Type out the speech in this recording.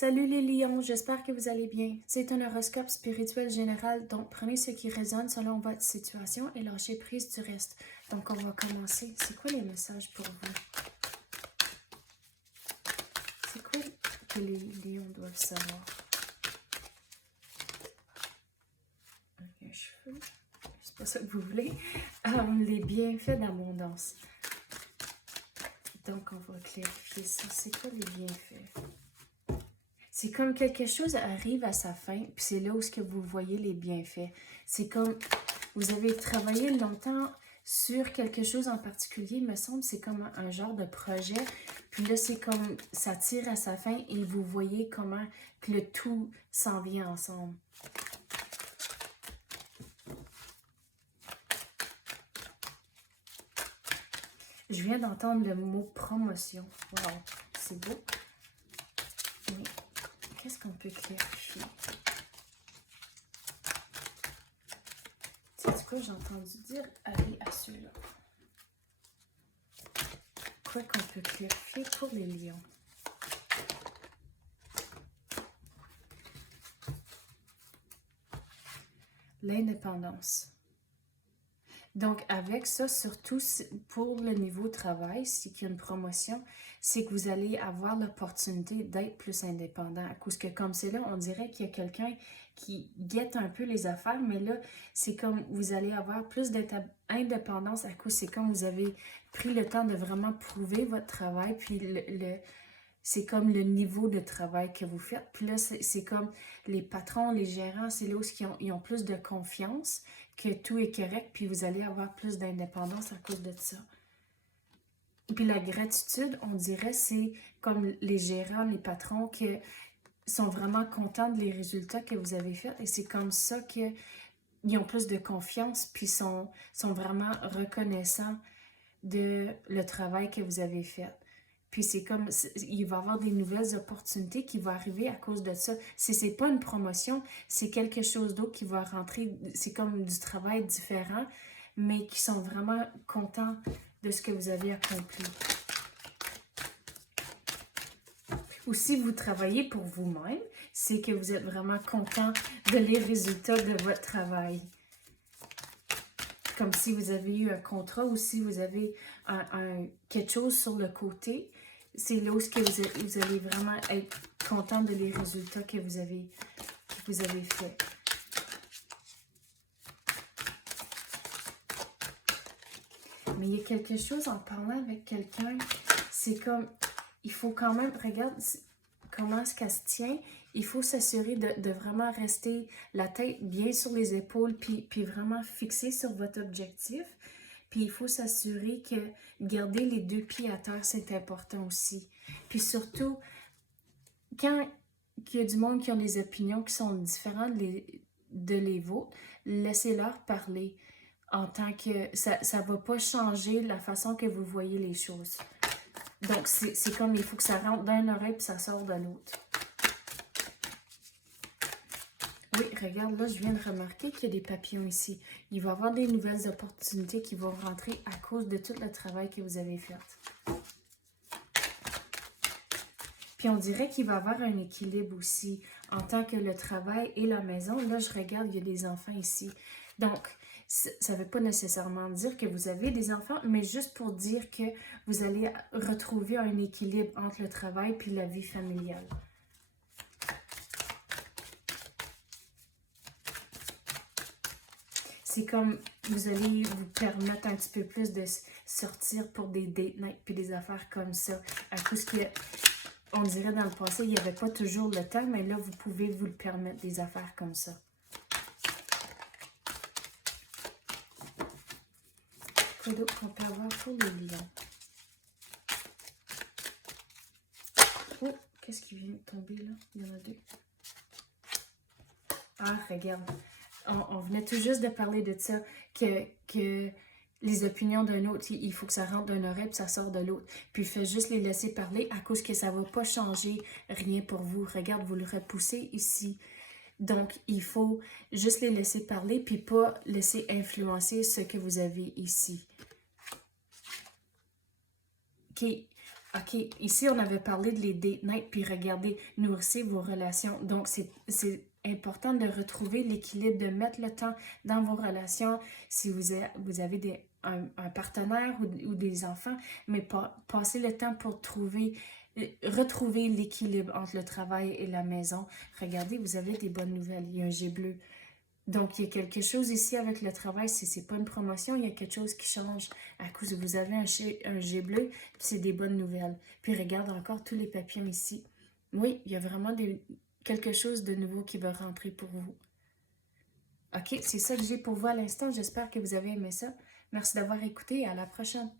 Salut les lions, j'espère que vous allez bien. C'est un horoscope spirituel général, donc prenez ce qui résonne selon votre situation et lâchez prise du reste. Donc on va commencer. C'est quoi les messages pour vous? C'est quoi que les lions doivent savoir? Un cheveu, c'est pas ça que vous voulez. Les bienfaits d'abondance. Donc on va clarifier ça. C'est quoi les bienfaits? C'est comme quelque chose arrive à sa fin, puis c'est là où ce que vous voyez les bienfaits. C'est comme vous avez travaillé longtemps sur quelque chose en particulier, il me semble, c'est comme un genre de projet. Puis là, c'est comme ça tire à sa fin et vous voyez comment que le tout s'en vient ensemble. Je viens d'entendre le mot promotion. Wow, c'est beau. Oui. Qu'est-ce qu'on peut clarifier? C'est quoi j'ai entendu dire? Allez à ceux-là. Quoi qu'on peut clarifier pour les lions? L'indépendance. Donc, avec ça, surtout pour le niveau travail, s'il y a une promotion, c'est que vous allez avoir l'opportunité d'être plus indépendant. À cause que comme c'est là, on dirait qu'il y a quelqu'un qui guette un peu les affaires, mais là, c'est comme vous allez avoir plus d'indépendance à cause, c'est comme vous avez pris le temps de vraiment prouver votre travail, puis c'est comme le niveau de travail que vous faites. Puis là, c'est comme les patrons, les gérants, c'est là où ils ont plus de confiance que tout est correct, puis vous allez avoir plus d'indépendance à cause de ça. Puis la gratitude, on dirait, c'est comme les gérants, les patrons qui sont vraiment contents des résultats que vous avez faits. Et c'est comme ça qu'ils ont plus de confiance, puis sont vraiment reconnaissants de le travail que vous avez fait. Puis c'est comme, il va y avoir des nouvelles opportunités qui vont arriver à cause de ça. C'est pas une promotion, c'est quelque chose d'autre qui va rentrer. C'est comme du travail différent, mais qui sont vraiment contents de ce que vous avez accompli. Ou si vous travaillez pour vous-même, c'est que vous êtes vraiment content de les résultats de votre travail. Comme si vous avez eu un contrat ou si vous avez quelque chose sur le côté, c'est là où vous allez vraiment être content de les résultats que vous avez faits. Mais il y a quelque chose en parlant avec quelqu'un, c'est comme, il faut quand même, regarde comment est-ce qu'elle se tient. Il faut s'assurer de vraiment rester la tête bien sur les épaules, puis vraiment fixer sur votre objectif. Puis il faut s'assurer que garder les deux pieds à terre, c'est important aussi. Puis surtout, quand il y a du monde qui ont des opinions qui sont différentes de les vôtres, laissez-leur parler en tant que ça ne va pas changer la façon que vous voyez les choses. Donc, c'est comme il faut que ça rentre d'un oreille puis ça sort de l'autre. Oui, regarde, là, je viens de remarquer qu'il y a des papillons ici. Il va y avoir des nouvelles opportunités qui vont rentrer à cause de tout le travail que vous avez fait. Puis on dirait qu'il va y avoir un équilibre aussi en tant que le travail et la maison. Là, je regarde, il y a des enfants ici. Donc, ça ne veut pas nécessairement dire que vous avez des enfants, mais juste pour dire que vous allez retrouver un équilibre entre le travail et la vie familiale. C'est comme vous allez vous permettre un petit peu plus de sortir pour des date night puis des affaires comme ça. À cause que, on dirait dans le passé, il n'y avait pas toujours le temps, mais là, vous pouvez vous le permettre, des affaires comme ça. Quoi d'autre qu'on peut avoir pour les lions? Oh, qu'est-ce qui vient de tomber là? Il y en a deux. Ah, regarde. On venait tout juste de parler de ça, que les opinions d'un autre, il faut que ça rentre d'un oreille et ça sort de l'autre. Puis faites juste les laisser parler à cause que ça ne va pas changer rien pour vous. Regarde, vous le repoussez ici. Donc, il faut juste les laisser parler puis pas laisser influencer ce que vous avez ici. OK. OK, ici, on avait parlé de les date night, puis regardez, nourrissez vos relations. Donc, c'est important de retrouver l'équilibre, de mettre le temps dans vos relations. Si vous avez un partenaire ou des enfants, mais passez le temps pour retrouver l'équilibre entre le travail et la maison. Regardez, vous avez des bonnes nouvelles. Il y a un jet bleu. Donc, il y a quelque chose ici avec le travail, si c'est pas une promotion, il y a quelque chose qui change à cause que vous avez un jet bleu, puis c'est des bonnes nouvelles. Puis regarde encore tous les papillons ici. Oui, il y a vraiment quelque chose de nouveau qui va rentrer pour vous. OK, c'est ça que j'ai pour vous à l'instant. J'espère que vous avez aimé ça. Merci d'avoir écouté et à la prochaine.